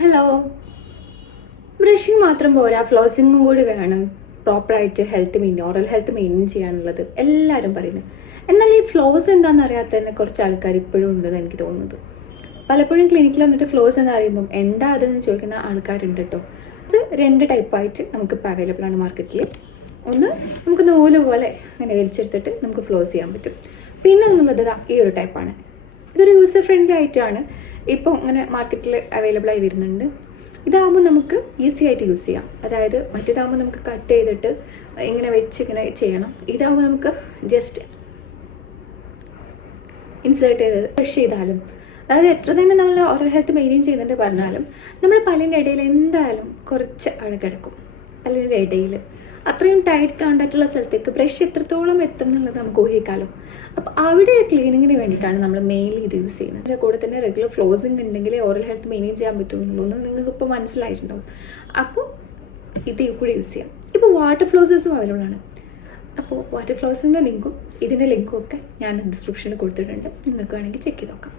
Hello. Brushing മാത്രം പോരാ, ഫ്ലോസിങ്ങും കൂടി വേണം പ്രോപ്പറായിട്ട് ഓറൽ ഹെൽത്ത് മെയിൻറ്റെയിൻ ചെയ്യാനുള്ളത് എല്ലാവരും പറയുന്നത്. എന്നാൽ ഈ ഫ്ലോസ് എന്താണെന്ന് അറിയാത്തതിനെ കുറച്ച് ആൾക്കാർ ഇപ്പോഴും ഉണ്ടെന്ന് എനിക്ക് തോന്നുന്നത്. പലപ്പോഴും ക്ലിനിക്കിൽ വന്നിട്ട് ഫ്ലോസ് എന്ന് അറിയുമ്പം എന്താ അതെന്ന് ചോദിക്കുന്ന ആൾക്കാരുണ്ട് കേട്ടോ. അത് 2 ടൈപ്പായിട്ട് നമുക്കിപ്പോൾ അവൈലബിൾ ആണ് മാർക്കറ്റിൽ. ഒന്ന്, നമുക്ക് നൂല് പോലെ അങ്ങനെ വലിച്ചെടുത്തിട്ട് നമുക്ക് ഫ്ലോസ് ചെയ്യാൻ പറ്റും. പിന്നെ ഒന്നുള്ളത് ഈ ഒരു ടൈപ്പാണ്. ഇതൊരു യൂസർ ഫ്രണ്ട്ലി ആയിട്ടാണ് ഇപ്പം ഇങ്ങനെ മാർക്കറ്റിൽ അവൈലബിൾ ആയി വരുന്നുണ്ട്. ഇതാകുമ്പോൾ നമുക്ക് ഈസി ആയിട്ട് യൂസ് ചെയ്യാം. അതായത് മറ്റേതാകുമ്പോൾ നമുക്ക് കട്ട് ചെയ്തിട്ട് ഇങ്ങനെ വെച്ച് ഇങ്ങനെ ചെയ്യണം. ഇതാകുമ്പോൾ നമുക്ക് ജസ്റ്റ് ഇൻസേർട്ട് ചെയ്ത് ബ്രഷ് ചെയ്താലും, അതായത് എത്ര തന്നെ നമ്മൾ ഓറൽ ഹെൽത്ത് മെയിൻറ്റെയിൻ ചെയ്യുന്നുണ്ട് പറഞ്ഞാലും നമ്മൾ പല്ലിൻ്റെ ഇടയിൽ എന്തായാലും കുറച്ച് അഴകിടക്കും. പല്ലിൻ്റെ ഇടയിൽ അത്രയും ടൈറ്റ് കോണ്ടാക്റ്റുള്ള സ്ഥലത്തേക്ക് ബ്രഷ് എത്രത്തോളം എത്തും എന്നുള്ളത് നമുക്ക് ഊഹിക്കാമല്ലോ. അപ്പോൾ അവിടെ ക്ലീനിങ്ങിന് വേണ്ടിയിട്ടാണ് നമ്മൾ മെയിൻലി ഇത് യൂസ് ചെയ്യുന്നത്. അതിൻ്റെ കൂടെ തന്നെ റെഗുലർ ഫ്ലോസിങ് ഉണ്ടെങ്കിൽ ഓറൽ ഹെൽത്ത് മെയിൻറ്റെയിൻ ചെയ്യാൻ പറ്റുള്ളൂ എന്ന് നിങ്ങൾക്ക് ഇപ്പോൾ മനസ്സിലായിട്ടുണ്ടാവും. അപ്പോൾ ഇത് കൂടി യൂസ് ചെയ്യാം. ഇപ്പോൾ വാട്ടർ ഫ്ലോസസും അവൈലബിൾ ആണ്. അപ്പോൾ വാട്ടർ ഫ്ലോസിൻ്റെ ലിങ്കും ഇതിൻ്റെ ലിങ്കും ഒക്കെ ഞാൻ ഡിസ്ക്രിപ്ഷനിൽ കൊടുത്തിട്ടുണ്ട്. നിങ്ങൾക്ക് വേണമെങ്കിൽ ചെക്ക് ചെയ്ത് നോക്കാം.